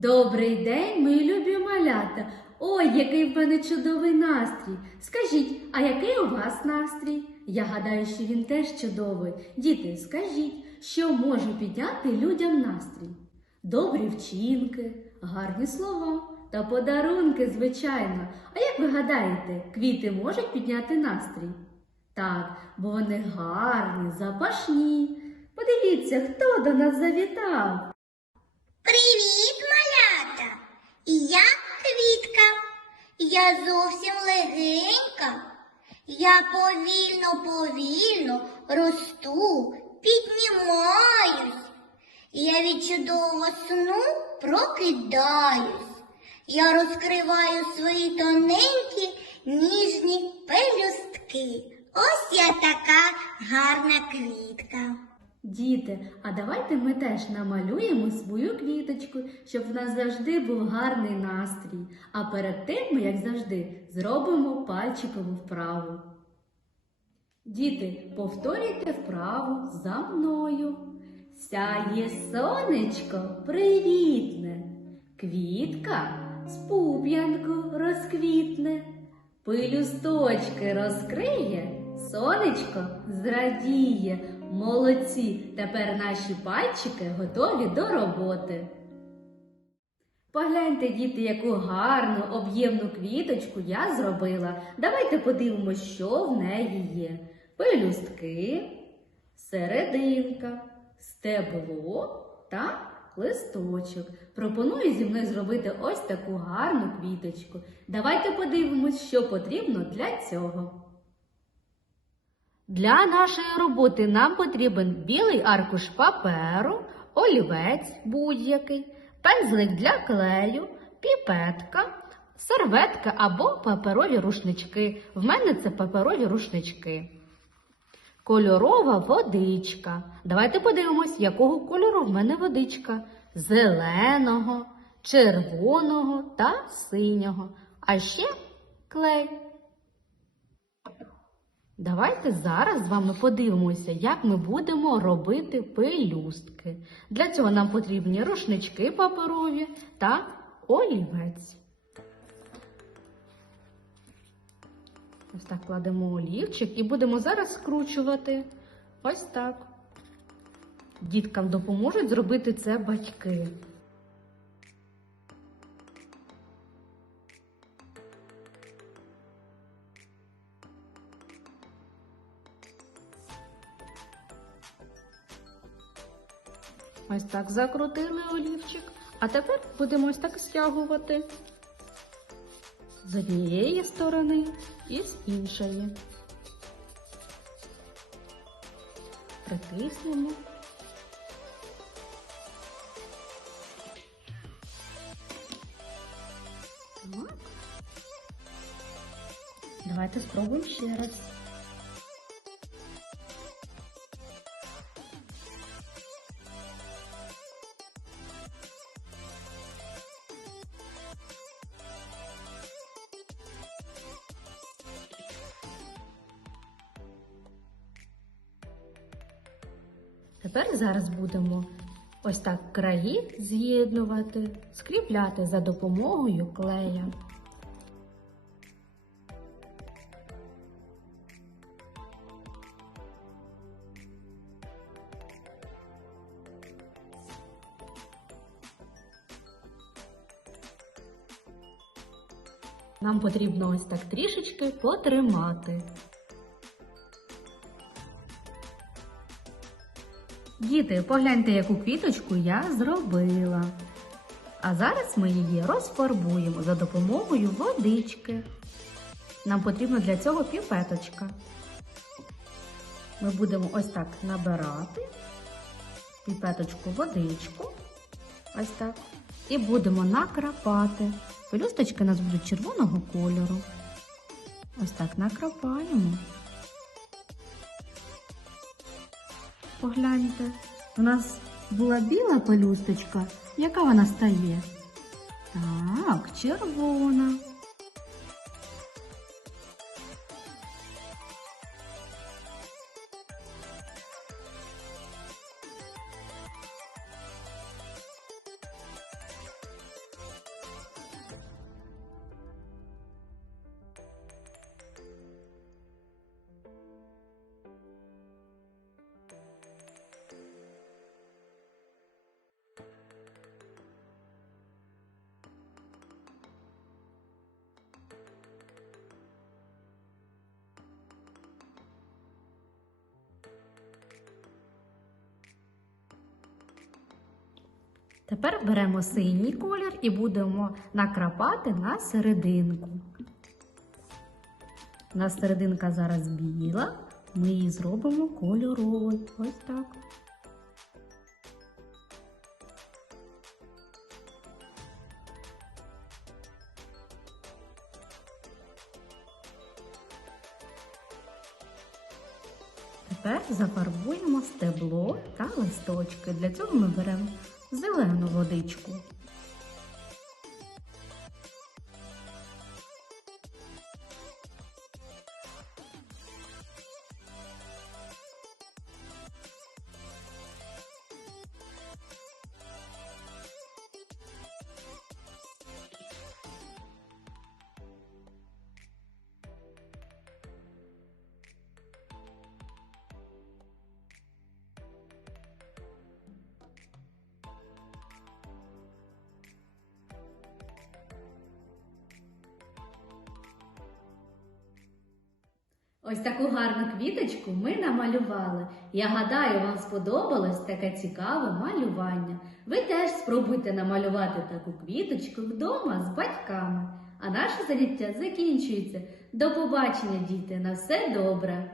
Добрий день, мої любі малята. Ой, який в мене чудовий настрій. Скажіть, а який у вас настрій? Я гадаю, що він теж чудовий. Діти, скажіть, що може підняти людям настрій? Добрі вчинки, гарні слова та подарунки, звичайно. А як ви гадаєте, квіти можуть підняти настрій? Так, бо вони гарні, запашні. Подивіться, хто до нас завітав. Привіт, малята! Я квітка. Я зовсім легенька. Я повільно, повільно росту, піднімаюсь. Я від чудового сну прокидаюсь. Я розкриваю свої тоненькі ніжні пелюстки. Ось я така гарна квітка. Діти, а давайте ми теж намалюємо свою квіточку, щоб в нас завжди був гарний настрій. А перед тим ми, як завжди, зробимо пальчикову вправу. Діти, повторюйте вправу за мною. Сяє сонечко привітне, квітка з пуп'янку розквітне, пилюсточки розкриє, сонечко зрадіє. Молодці! Тепер наші пальчики готові до роботи. Погляньте, діти, яку гарну об'ємну квіточку я зробила. Давайте подивимося, що в неї є. Пелюстки, серединка, стебло та листочок. Пропоную зі мною зробити ось таку гарну квіточку. Давайте подивимось, що потрібно для цього. Для нашої роботи нам потрібен білий аркуш паперу, олівець будь-який, пензлик для клею, піпетка, серветка або паперові рушнички. В мене це паперові рушнички. Кольорова водичка. Давайте подивимось, якого кольору в мене водичка. Зеленого, червоного та синього. А ще клей. Давайте зараз з вами подивимося, як ми будемо робити пелюстки. Для цього нам потрібні рушнички паперові та олівець. Ось так кладемо олівчик і будемо зараз скручувати. Ось так. Діткам допоможуть зробити це батьки. Ось так закрутили олівчик. А тепер будемо ось так стягувати з однієї сторони і з іншої. Притиснемо. Так. Давайте спробуємо ще раз. Тепер зараз будемо ось так краї з'єднувати, скріпляти за допомогою клея. Нам потрібно ось так трішечки потримати. Діти, погляньте, яку квіточку я зробила. А зараз ми її розфарбуємо за допомогою водички. Нам потрібно для цього піпеточка. Ми будемо ось так набирати піпеточку водичку. Ось так. І будемо накрапати. Пелюсточки у нас будуть червоного кольору. Ось так накрапаємо. Погляньте, у нас була біла пелюсточка. Яка вона стає? Так, червона. Тепер беремо синій колір і будемо накрапати на серединку. У нас серединка зараз біла, ми її зробимо кольоровою. Ось так. Тепер зафарбуємо стебло та листочки. Для цього ми беремо зелену водичку. Ось таку гарну квіточку ми намалювали. Я гадаю, вам сподобалось таке цікаве малювання. Ви теж спробуйте намалювати таку квіточку вдома з батьками. А наше заняття закінчується. До побачення, діти! На все добре!